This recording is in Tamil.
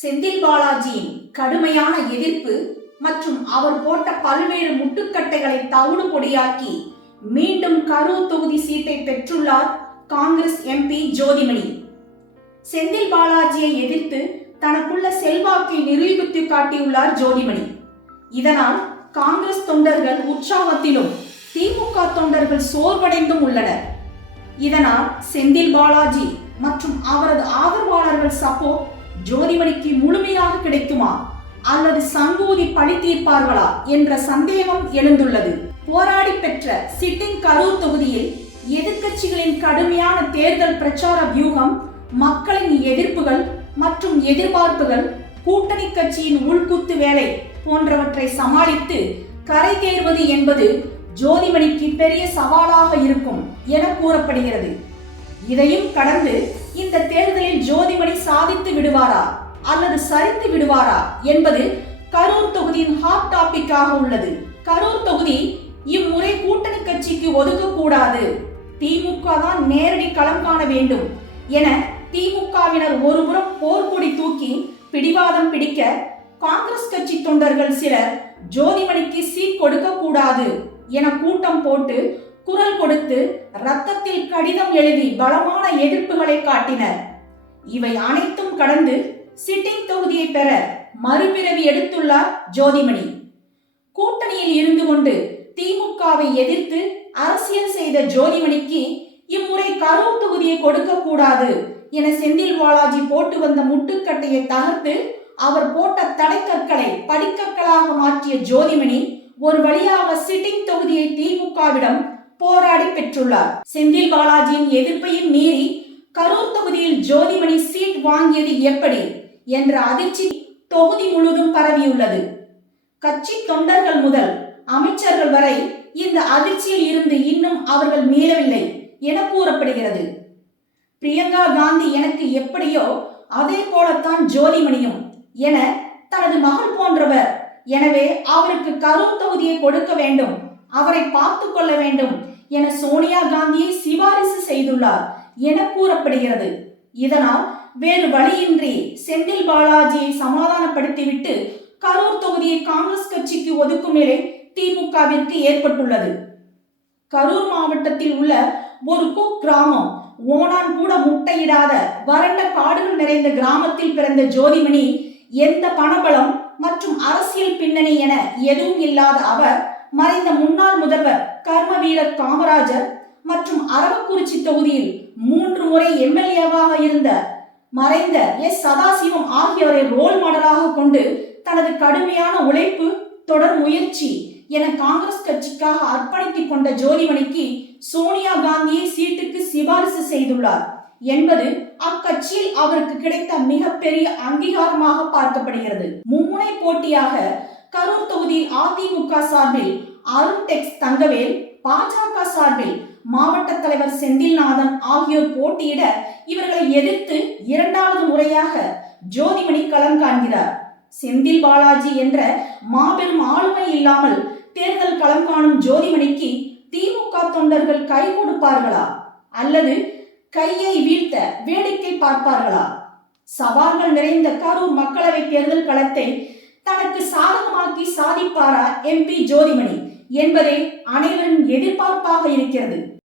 செந்தில் பாலாஜியின் கடுமையான எதிர்ப்பு மற்றும் அவர் போட்ட பல்வேறு முட்டுக்கட்டைகளை தவிடு பொடியாக்கி மீண்டும் கரூர் தொகுதி சீட்டை பெற்றுள்ளார் காங்கிரஸ் எம்பி ஜோதிமணி. செந்தில் பாலாஜியை எதிர்த்து தனக்குள்ள செல்வாக்கை நிரூபித்து காட்டியுள்ளார் ஜோதிமணி. இதனால் காங்கிரஸ் தொண்டர்கள் உற்சாகத்திலும் திமுக தொண்டர்கள் சோர்வடைந்தும் உள்ளனர். இதனால் செந்தில் பாலாஜி மற்றும் அவரது ஆதரவாளர்கள் சப்போர்ட் ஜோதிமணிக்கு முழுமையாக கிடைக்குமா? அல்லது சங்கூதி பழி தீர்ப்பார்களா? என்ற சந்தேகம் எழுந்துள்ளது. போராடி பெற்ற சிட்டிங் கரூர் தொகுதியில் எதிர்கட்சிகளின் கடுமையான தேர்தல் பிரச்சார வியூகம் மக்களின் எதிர்ப்புகள் மற்றும் எதிர்பார்ப்புகள் கூட்டணி கட்சியின் உள்குத்து வேலை போன்றவற்றை சமாளித்து கரை தேர்வது என்பது ஜோதிமணிக்கு பெரிய சவாலாக இருக்கும் என கூறப்படுகிறது. இதையும் கடந்து இந்த தேர்தலில் ஜோதிமணி சாதித்து விடுவாரா அல்லது சரிந்து விடுவாரா என்பது கரூர் தொகுதியின் ஹாட் டாபிக்காக உள்ளது. கரூர் தொகுதி இம்முறை கூட்டணி கட்சிக்கு ஒதுக்கக்கூடாது. திமுக தான் நேரடி களம் காண வேண்டும் என திமுகவினர் ஒருபுறம் போர்க்கொடி தூக்கி பிடிவாதம் பிடிக்க காங்கிரஸ் கட்சி தொண்டர்கள் சிலர் ஜோதிமணிக்கு சீட் கொடுக்க கூடாது என கூட்டம் போட்டு குரல் கொடுத்து ரத்தத்தில் கடிதம் எழுதி பலமான எதிர்ப்புகளை காட்டினர். இவை அனைத்தும் கடந்து சிட்டிங் தொகுதியை பெற மறுபிறவி எடுத்துள்ளார் ஜோதிமணி. கூட்டணியில் இருந்து கொண்டு திமுகவை எதிர்த்து அரசியல் செய்த ஜோதிமணிக்கு இம்முறை கரூர் தொகுதியை கொடுக்க கூடாது என செந்தில் பாலாஜி போட்டு வந்த முட்டுக்கட்டையை தகர்த்து அவர் போட்ட தடைக்கற்களை படிக்கற்களாக மாற்றிய ஜோதிமணி ஒரு வழியாக சிட்டிங் தொகுதியை திமுகவிடம் போராடி பெற்றுள்ளார். செந்தில் பாலாஜியின் எதிர்ப்பையும் மீறி கரூர் வாங்கியது எப்படி என்ற அதிர்ச்சி தொகுதி முழுவதும் பரவியுள்ளது. கட்சி தொண்டர்கள் முதல் அமைச்சர்கள் வரை இந்த அதிர்ச்சியில் இருந்து இன்னும் அவர்கள் மீளவில்லை என கூறப்படுகிறது. பிரியங்கா காந்தி எனக்கு எப்படியோ அதே போலத்தான் ஜோதிமணியும் என தனது மகள் போன்றவர். எனவே அவருக்கு கரூர் தொகுதியை கொடுக்க வேண்டும் அவரை பார்த்து கொள்ள வேண்டும் என சோனியா காந்தியை சிபாரிசு செய்துள்ளார் என கூறப்படுகிறது. இதனால் வேறு வழியின்றி செந்தில் பாலாஜியை சமாதானப்படுத்திவிட்டு கரூர் தொகுதியை காங்கிரஸ் கட்சிக்கு ஒதுக்கும் நிலை திமுகவிற்கு ஏற்பட்டுள்ளது. கரூர் மாவட்டத்தில் உள்ள ஒரு குக் கிராமம் ஓனான் கூட முட்டையிடாத வறண்ட காடுகள் நிறைந்த கிராமத்தில் பிறந்த ஜோதிமணி எந்த பணபலம் மற்றும் அரசியல் பின்னணி என எதுவும் இல்லாத அவர் மறைந்த முன்னாள் முதல்வர் கர்ம வீரர் காமராஜர் மற்றும் அரவக்குறிச்சி தொகுதியில் மூன்று முறை எம்எல்ஏவாக இருந்த மறைந்த எஸ் சதாசிவம் ஆகியோரை ரோல் மாடலாக கொண்டு தனது கடுமையான உழைப்பு தொடர் முயற்சி என காங்கிரஸ் கட்சிக்காக அர்ப்பணித்துக் கொண்ட ஜோதிமணிக்கு சோனியா காந்தியை சீட்டுக்கு சிபாரிசு செய்துள்ளார் என்பது அக்கட்சியில் அவருக்கு கிடைத்த மிகப்பெரிய அங்கீகாரமாக பார்க்கப்படுகிறது. மும்முனை போட்டியாக கரூர் தொகுதியில் அதிமுக சார்பில் அருண் டெக்ஸ் தங்கவேல் பாஜக சார்பில் மாவட்ட தலைவர் செந்தில்நாதன் ஆகியோர் போட்டியிட இவர்களை எதிர்த்து இரண்டாவது முறையாக ஜோதிமணி களம் காண்கிறார். செந்தில் பாலாஜி என்ற மாபெரும் ஆளுமை இல்லாமல் தேர்தல் களம் காணும் ஜோதிமணிக்கு திமுக தொண்டர்கள் கை கொடுப்பார்களா? அல்லது கையை வீழ்த்த வேடிக்கை பார்ப்பார்களா? சவால்கள் நிறைந்த கரூர் மக்களவை தேர்தல் களத்தை தனக்கு சாதகமாக்கி சாதிப்பாரா எம்பி ஜோதிமணி? என்பதே அனைவரின் எதிர்பார்ப்பாக இருக்கிறது.